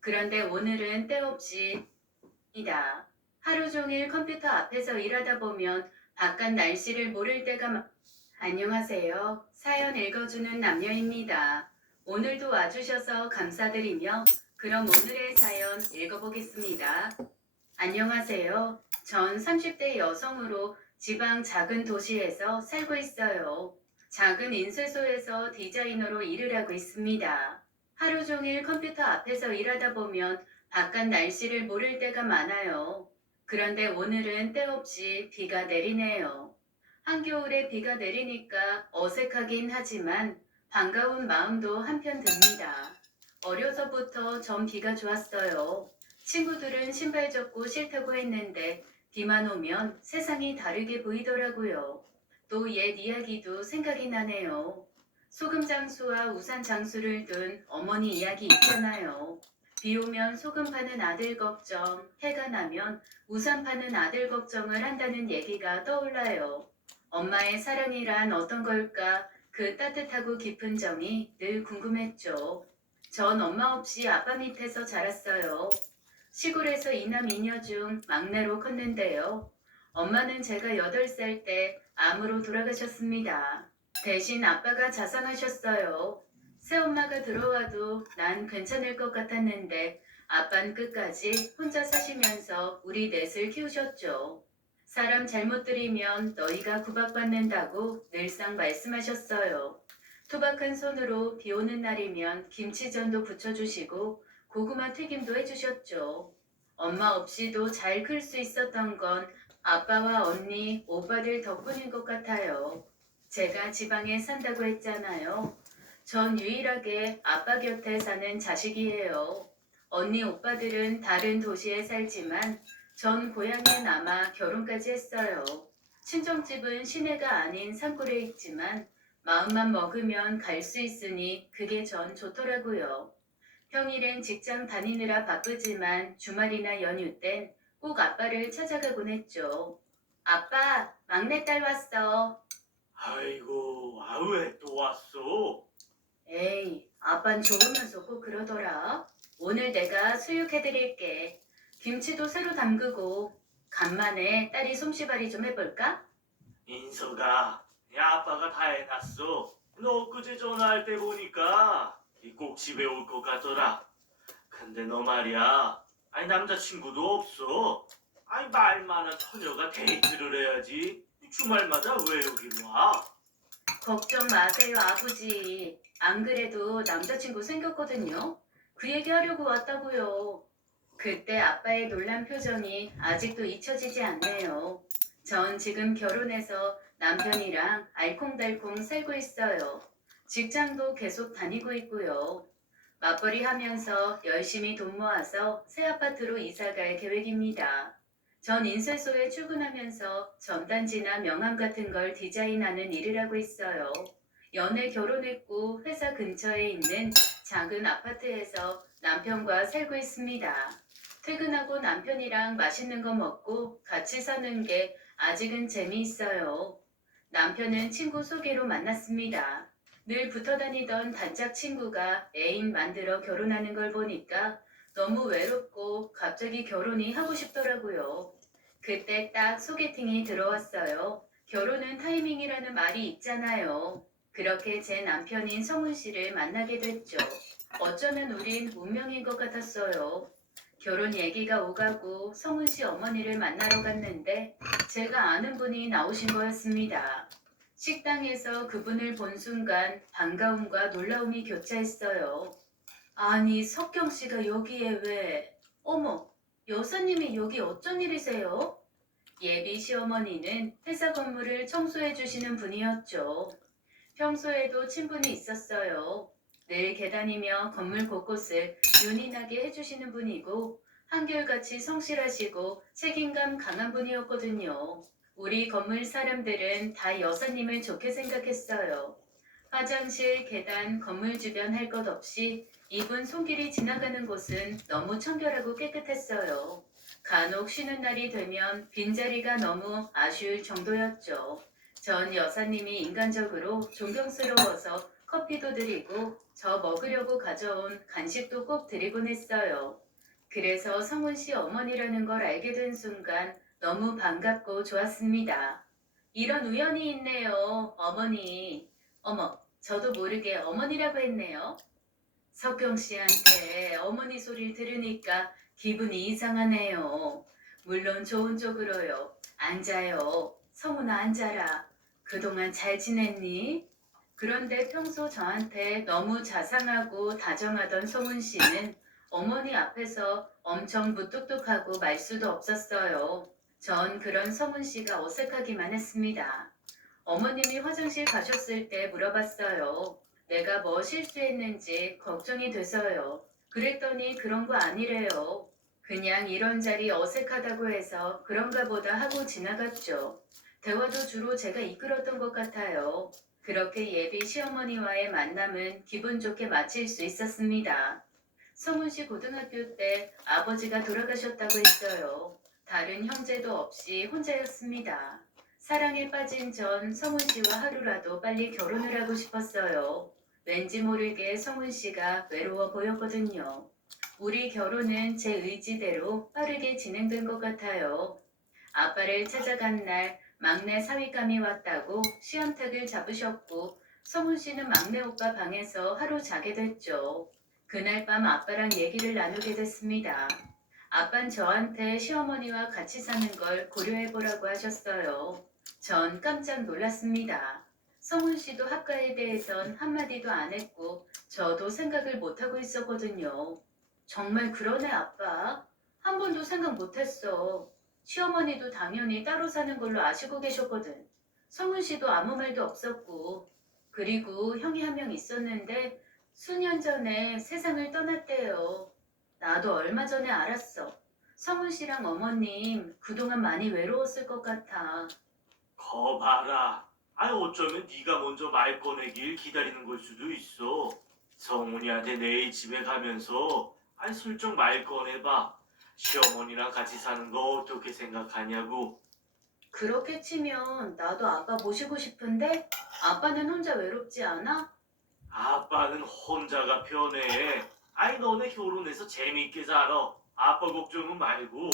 그런데 오늘은 때없이 이다. 하루 종일 컴퓨터 앞에서 일하다 보면 바깥 날씨를 모를 때가 안녕하세요. 사연 읽어주는 남녀입니다. 오늘도 와주셔서 감사드리며 그럼 오늘의 사연 읽어보겠습니다. 안녕하세요. 전 30대 여성으로 지방 작은 도시에서 살고 있어요. 작은 인쇄소에서 디자이너로 일을 하고 있습니다. 하루 종일 컴퓨터 앞에서 일하다 보면 바깥 날씨를 모를 때가 많아요. 그런데 오늘은 때없이 비가 내리네요. 한겨울에 비가 내리니까 어색하긴 하지만 반가운 마음도 한편 듭니다. 어려서부터 전 비가 좋았어요. 친구들은 신발 젖고 싫다고 했는데 비만 오면 세상이 다르게 보이더라고요. 또 옛 이야기도 생각이 나네요. 소금 장수와 우산 장수를 둔 어머니 이야기 있잖아요. 비 오면 소금 파는 아들 걱정, 해가 나면 우산 파는 아들 걱정을 한다는 얘기가 떠올라요. 엄마의 사랑이란 어떤 걸까? 그 따뜻하고 깊은 정이 늘 궁금했죠. 전 엄마 없이 아빠 밑에서 자랐어요. 시골에서 이남 이녀 중 막내로 컸는데요. 엄마는 제가 8살 때 암으로 돌아가셨습니다. 대신 아빠가 자상하셨어요. 새엄마가 들어와도 난 괜찮을 것 같았는데 아빤 끝까지 혼자 사시면서 우리 넷을 키우셨죠. 사람 잘못 들이면 너희가 구박받는다고 늘상 말씀하셨어요. 투박한 손으로 비 오는 날이면 김치전도 부쳐주시고 고구마 튀김도 해주셨죠. 엄마 없이도 잘 클 수 있었던 건 아빠와 언니, 오빠들 덕분인 것 같아요. 제가 지방에 산다고 했잖아요. 전 유일하게 아빠 곁에 사는 자식이에요. 언니, 오빠들은 다른 도시에 살지만 전 고향에 남아 결혼까지 했어요. 친정집은 시내가 아닌 산골에 있지만 마음만 먹으면 갈 수 있으니 그게 전 좋더라고요. 평일엔 직장 다니느라 바쁘지만 주말이나 연휴 땐 꼭 아빠를 찾아가곤 했죠. 아빠, 막내딸 왔어. 아이고, 왜 또 왔어? 에이, 아빤 좋으면서 꼭 그러더라. 오늘 내가 수육해드릴게. 김치도 새로 담그고 간만에 딸이 솜씨발이 좀 해볼까? 인서가, 야, 아빠가 다 해놨어. 너 엊그제 전화할 때 보니까 꼭 집에 올 것 같더라. 근데 너 말이야, 남자친구도 없어. 말 많은 처녀가 데이트를 해야지. 주말마다 왜 여기로 와? 걱정 마세요, 아버지. 안 그래도 남자친구 생겼거든요. 그 얘기하려고 왔다고요. 그때 아빠의 놀란 표정이 아직도 잊혀지지 않네요. 전 지금 결혼해서 남편이랑 알콩달콩 살고 있어요. 직장도 계속 다니고 있고요. 맞벌이 하면서 열심히 돈 모아서 새 아파트로 이사 갈 계획입니다. 전 인쇄소에 출근하면서 전단지나 명함 같은 걸 디자인하는 일을 하고 있어요. 연애 결혼했고 회사 근처에 있는 작은 아파트에서 남편과 살고 있습니다. 퇴근하고 남편이랑 맛있는 거 먹고 같이 사는 게 아직은 재미있어요. 남편은 친구 소개로 만났습니다. 늘 붙어 다니던 단짝 친구가 애인 만들어 결혼하는 걸 보니까 너무 외롭고 갑자기 결혼이 하고 싶더라고요. 그때 딱 소개팅이 들어왔어요. 결혼은 타이밍이라는 말이 있잖아요. 그렇게 제 남편인 성훈 씨를 만나게 됐죠. 어쩌면 우린 운명인 것 같았어요. 결혼 얘기가 오가고 성훈 씨 어머니를 만나러 갔는데 제가 아는 분이 나오신 거였습니다. 식당에서 그분을 본 순간 반가움과 놀라움이 교차했어요. 아니, 석경 씨가 여기에 왜? 어머, 여사님이 여기 어쩐 일이세요? 예비 시어머니는 회사 건물을 청소해 주시는 분이었죠. 평소에도 친분이 있었어요. 늘 계단이며 건물 곳곳을 윤이 나게 해주시는 분이고 한결같이 성실하시고 책임감 강한 분이었거든요. 우리 건물 사람들은 다 여사님을 좋게 생각했어요. 화장실, 계단, 건물 주변 할 것 없이 이분 손길이 지나가는 곳은 너무 청결하고 깨끗했어요. 간혹 쉬는 날이 되면 빈자리가 너무 아쉬울 정도였죠. 전 여사님이 인간적으로 존경스러워서 커피도 드리고 저 먹으려고 가져온 간식도 꼭 드리곤 했어요. 그래서 성훈 씨 어머니라는 걸 알게 된 순간 너무 반갑고 좋았습니다. 이런 우연이 있네요, 어머니. 어머, 저도 모르게 어머니라고 했네요. 석경 씨한테 어머니 소리를 들으니까 기분이 이상하네요. 물론 좋은 쪽으로요. 앉아요. 성훈아 앉아라. 그동안 잘 지냈니? 그런데 평소 저한테 너무 자상하고 다정하던 성훈 씨는 어머니 앞에서 엄청 무뚝뚝하고 말수도 없었어요. 전 그런 성훈 씨가 어색하기만 했습니다. 어머님이 화장실 가셨을 때 물어봤어요. 내가 뭐 실수했는지 걱정이 돼서요. 그랬더니 그런 거 아니래요. 그냥 이런 자리 어색하다고 해서 그런가 보다 하고 지나갔죠. 대화도 주로 제가 이끌었던 것 같아요. 그렇게 예비 시어머니와의 만남은 기분 좋게 마칠 수 있었습니다. 성훈 씨 고등학교 때 아버지가 돌아가셨다고 했어요. 다른 형제도 없이 혼자였습니다. 사랑에 빠진 전 성훈 씨와 하루라도 빨리 결혼을 하고 싶었어요. 왠지 모르게 성훈 씨가 외로워 보였거든요. 우리 결혼은 제 의지대로 빠르게 진행된 것 같아요. 아빠를 찾아간 날 막내 사위감이 왔다고 시험탁을 잡으셨고 성훈 씨는 막내 오빠 방에서 하루 자게 됐죠. 그날 밤 아빠랑 얘기를 나누게 됐습니다. 아빤 저한테 시어머니와 같이 사는 걸 고려해보라고 하셨어요. 전 깜짝 놀랐습니다. 성훈 씨도 학과에 대해선 한마디도 안 했고 저도 생각을 못하고 있었거든요. 정말 그러네 아빠. 한 번도 생각 못했어. 시어머니도 당연히 따로 사는 걸로 아시고 계셨거든. 성훈 씨도 아무 말도 없었고. 그리고 형이 한 명 있었는데 수년 전에 세상을 떠났대요. 나도 얼마 전에 알았어. 성훈 씨랑 어머님 그동안 많이 외로웠을 것 같아. 거 봐라. 아니 어쩌면 네가 먼저 말 꺼내길 기다리는 걸 수도 있어. 성훈이한테 내일 집에 가면서 아니 슬쩍 말 꺼내봐. 시어머니랑 같이 사는 거 어떻게 생각하냐고. 그렇게 치면 나도 아빠 모시고 싶은데 아빠는 혼자 외롭지 않아? 아빠는 혼자가 편해. 아니 너네 결혼해서 재밌게 살아. 아빠 걱정은 말고.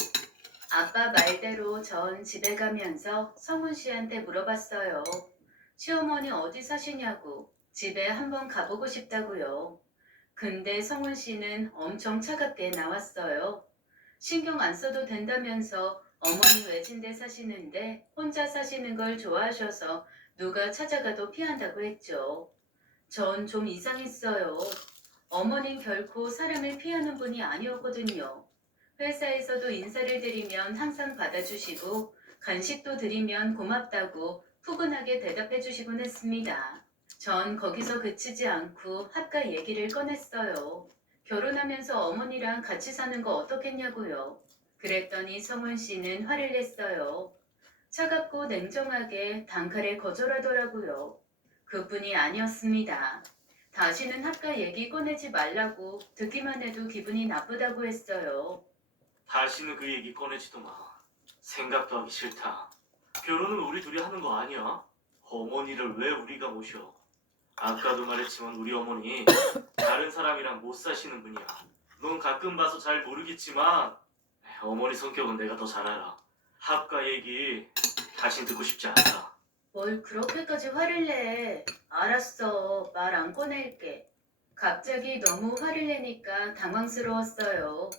아빠 말대로 전 집에 가면서 성훈 씨한테 물어봤어요. 시어머니 어디 사시냐고. 집에 한번 가보고 싶다고요. 근데 성훈 씨는 엄청 차갑게 나왔어요. 신경 안 써도 된다면서 어머니 외진데 사시는데 혼자 사시는 걸 좋아하셔서 누가 찾아가도 피한다고 했죠. 전 좀 이상했어요. 어머님 결코 사람을 피하는 분이 아니었거든요. 회사에서도 인사를 드리면 항상 받아주시고 간식도 드리면 고맙다고 푸근하게 대답해 주시곤 했습니다. 전 거기서 그치지 않고 학가 얘기를 꺼냈어요. 결혼하면서 어머니랑 같이 사는 거 어떻겠냐고요. 그랬더니 성훈 씨는 화를 냈어요. 차갑고 냉정하게 단칼에 거절하더라고요. 그뿐이 아니었습니다. 다시는 학가 얘기 꺼내지 말라고 듣기만 해도 기분이 나쁘다고 했어요. 다시는 그 얘기 꺼내지도 마. 생각도 하기 싫다. 결혼은 우리 둘이 하는 거 아니야? 어머니를 왜 우리가 모셔? 아까도 말했지만 우리 어머니 다른 사람이랑 못 사시는 분이야. 넌 가끔 봐서 잘 모르겠지만 어머니 성격은 내가 더 잘 알아. 학과 얘기 다신 듣고 싶지 않다. 뭘 그렇게까지 화를 내. 알았어. 말 안 꺼낼게. 갑자기 너무 화를 내니까 당황스러웠어요.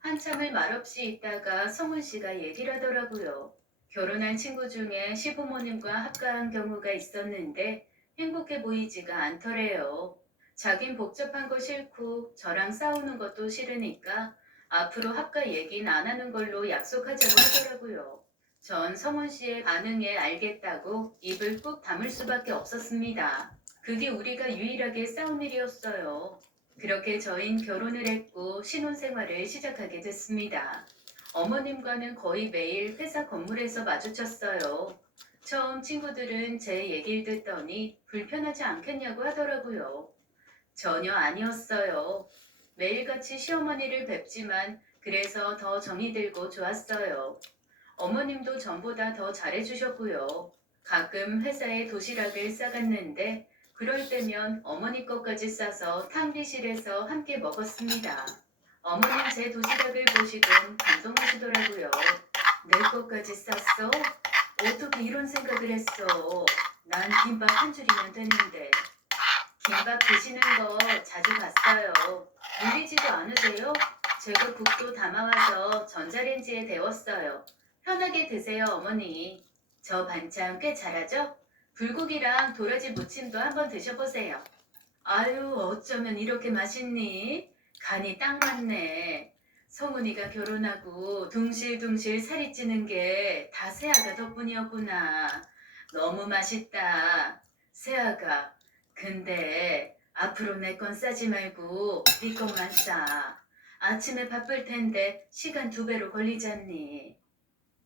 한참을 말없이 있다가 성훈 씨가 얘기를 하더라고요. 결혼한 친구 중에 시부모님과 합가한 경우가 있었는데 행복해 보이지가 않더래요. 자긴 복잡한 거 싫고 저랑 싸우는 것도 싫으니까 앞으로 합가 얘기는 안 하는 걸로 약속하자고 하더라고요. 전 성훈 씨의 반응에 알겠다고 입을 꾹 다물 수밖에 없었습니다. 그게 우리가 유일하게 싸운 일이었어요. 그렇게 저흰 결혼을 했고 신혼생활을 시작하게 됐습니다. 어머님과는 거의 매일 회사 건물에서 마주쳤어요. 처음 친구들은 제 얘기를 듣더니 불편하지 않겠냐고 하더라고요. 전혀 아니었어요. 매일같이 시어머니를 뵙지만 그래서 더 정이 들고 좋았어요. 어머님도 전보다 더 잘해주셨고요. 가끔 회사에 도시락을 싸갔는데 그럴 때면 어머니 것까지 싸서 탕비실에서 함께 먹었습니다. 어머님 제 도시락을 보시곤 감동하시더라고요. 내 것까지 쌌어? 어떻게 이런 생각을 했어? 난 김밥 한 줄이면 되는데. 김밥 드시는 거 자주 봤어요. 물리지도 않으세요? 제가 국도 담아와서 전자레인지에 데웠어요. 편하게 드세요, 어머니. 저 반찬 꽤 잘하죠? 불고기랑 도라지 무침도 한번 드셔보세요. 아유, 어쩌면 이렇게 맛있니? 간이 딱 맞네. 성훈이가 결혼하고 둥실둥실 살이 찌는 게 다 세아가 덕분이었구나. 너무 맛있다. 세아가, 근데 앞으로 내 건 싸지 말고 네 것만 싸. 아침에 바쁠 텐데 시간 2배로 걸리잖니.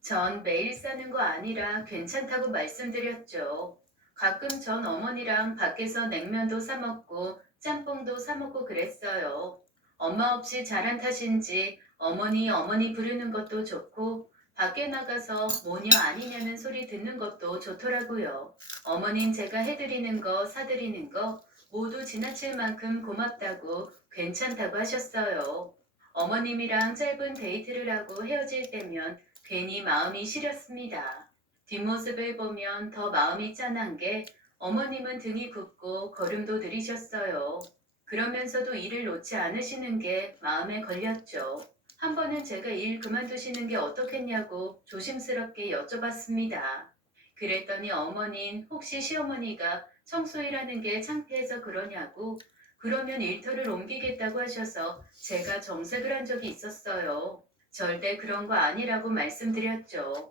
전 매일 싸는 거 아니라 괜찮다고 말씀드렸죠. 가끔 전 어머니랑 밖에서 냉면도 사 먹고 짬뽕도 사 먹고 그랬어요. 엄마 없이 자란 탓인지 어머니 부르는 것도 좋고 밖에 나가서 모녀 아니냐는 소리 듣는 것도 좋더라고요. 어머닌 제가 해드리는 거 사드리는 거 모두 지나칠 만큼 고맙다고 괜찮다고 하셨어요. 어머님이랑 짧은 데이트를 하고 헤어질 때면 괜히 마음이 시렸습니다. 뒷모습을 보면 더 마음이 짠한 게 어머님은 등이 굽고 걸음도 느리셨어요. 그러면서도 일을 놓지 않으시는 게 마음에 걸렸죠. 한 번은 제가 일 그만두시는 게 어떻겠냐고 조심스럽게 여쭤봤습니다. 그랬더니 어머닌 혹시 시어머니가 청소일하는 게 창피해서 그러냐고 그러면 일터를 옮기겠다고 하셔서 제가 정색을 한 적이 있었어요. 절대 그런 거 아니라고 말씀드렸죠.